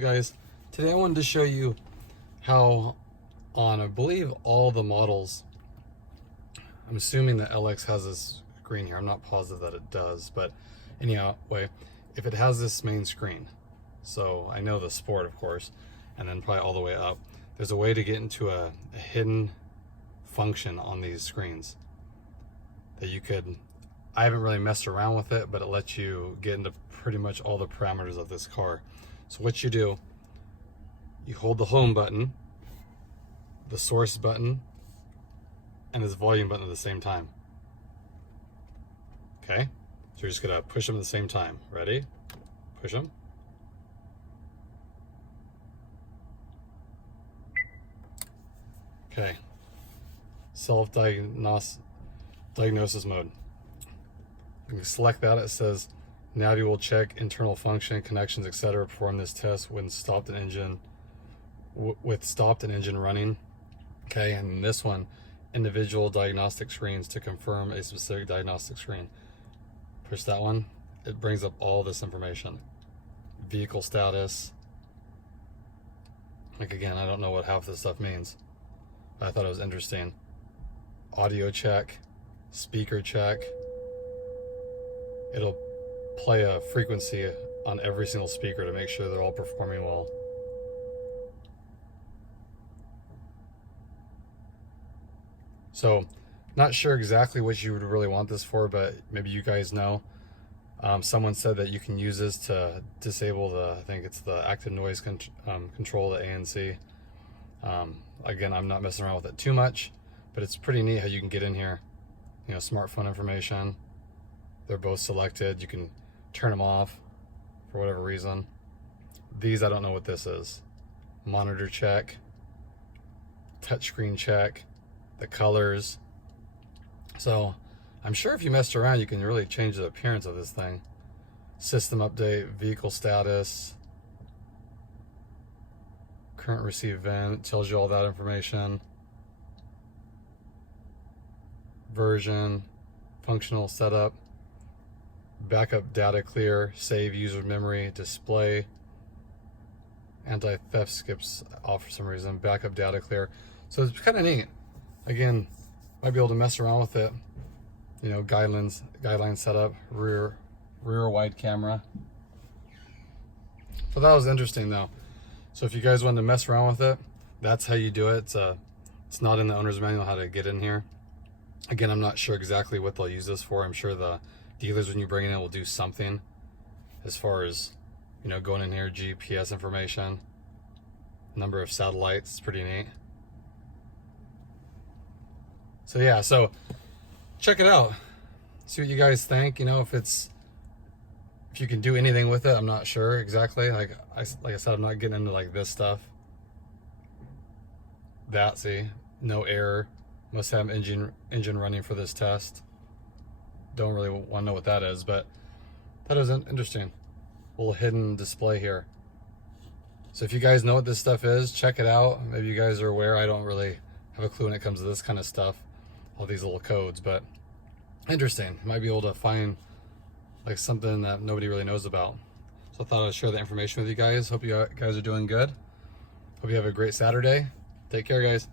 Guys, today I wanted to show you how on I believe all the models, I'm assuming that LX has this screen here, I'm not positive that it does, but anyhow, if it has this main screen, so I know the Sport of course, and then probably all the way up, there's a way to get into a hidden function on these screens that you could, I haven't really messed around with it, but it lets you get into pretty much all the parameters of this car. So what you do, you hold the home button, the source button, and this volume button at the same time. Okay, so you're just gonna push them at the same time. Ready? Push them. Okay, self-diagnosis mode. When you select that, it says Navi will check internal function, connections, etc. Perform this test when stopped an engine, with stopped an engine running. Okay, and this one, individual diagnostic screens to confirm a specific diagnostic screen. Push that one. It brings up all this information. Vehicle status. Like again, I don't know what half this stuff means, but I thought it was interesting. Audio check, speaker check. It'll play a frequency on every single speaker to make sure they're all performing well. So, not sure exactly what you would really want this for, but maybe you guys know. Someone said that you can use this to disable the, I think it's the active noise control, the ANC. Again, I'm not messing around with it too much, but it's pretty neat how you can get in here. You know, smartphone information. They're both selected. You can turn them off for whatever reason. These, I don't know what this is. Monitor check, touchscreen check, the colors. So I'm sure if you messed around, you can really change the appearance of this thing. System update, vehicle status, current received VIN, tells you all that information. Version, functional setup, backup data clear, save user memory, display, anti-theft skips off for some reason, backup data clear. So it's kind of neat. Again, might be able to mess around with it. You know, guideline setup, rear wide camera. So that was interesting though. So if you guys wanted to mess around with it, that's how you do it. It's not in the owner's manual how to get in here. Again, I'm not sure exactly what they'll use this for. I'm sure the dealers, when you bring it in, will do something as far as, you know, going in here, GPS information, number of satellites. It's pretty neat. So yeah, so check it out. See what you guys think. You know, if you can do anything with it, I'm not sure exactly. Like I said, I'm not getting into like this stuff. See, no error. Must have engine running for this test. Don't really want to know what that is, but that was interesting. Little hidden display here. So if you guys know what this stuff is, check it out. Maybe you guys are aware. I don't really have a clue when it comes to this kind of stuff, all these little codes, but interesting. Might be able to find like something that nobody really knows about. So I thought I'd share the information with you guys. Hope you guys are doing good. Hope you have a great Saturday. Take care, guys.